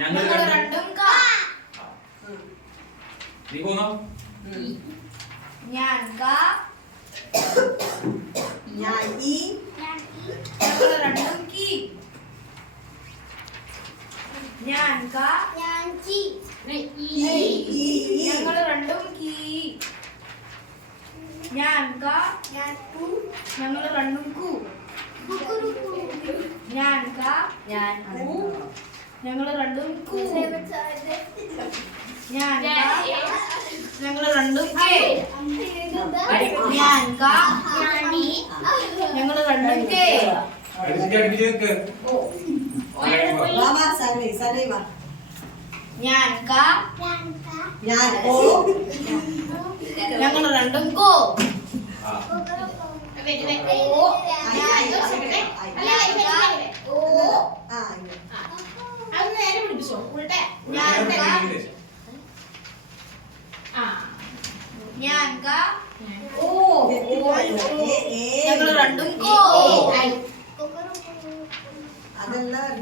ഞങ്ങൾ രണ്ടും നീ പോന്നോ ഞാൻ ഞാൻ ഞങ്ങൾ രണ്ടും കി ഞാൻ ഞങ്ങൾ രണ്ടും കി ഞാൻ ഞങ്ങൾ രണ്ടും കു ഞാൻ ഞങ്ങൾ രണ്ടും കു ഞാൻ ഞങ്ങൾ രണ്ടും കെ ഞാൻ ഞങ്ങൾ രണ്ടും കെ ഞാൻ ഞങ്ങൾ രണ്ടും കോ ഞാൻ ഞങ്ങൾ രണ്ടും കോ അതെല്ലാം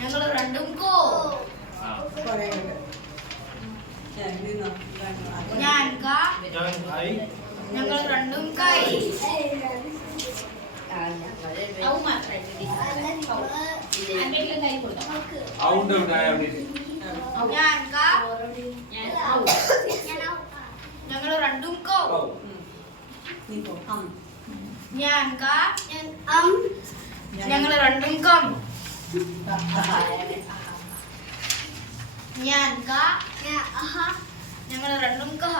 ഞങ്ങൾ രണ്ടും കോ ഞാൻ ഞങ്ങൾ രണ്ടും കൈ ഞങ്ങൾ രണ്ടും കോ ഞാൻ ഞങ്ങൾ രണ്ടും കം ഞാൻ ഞങ്ങൾ രണ്ടും കഹ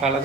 കളർ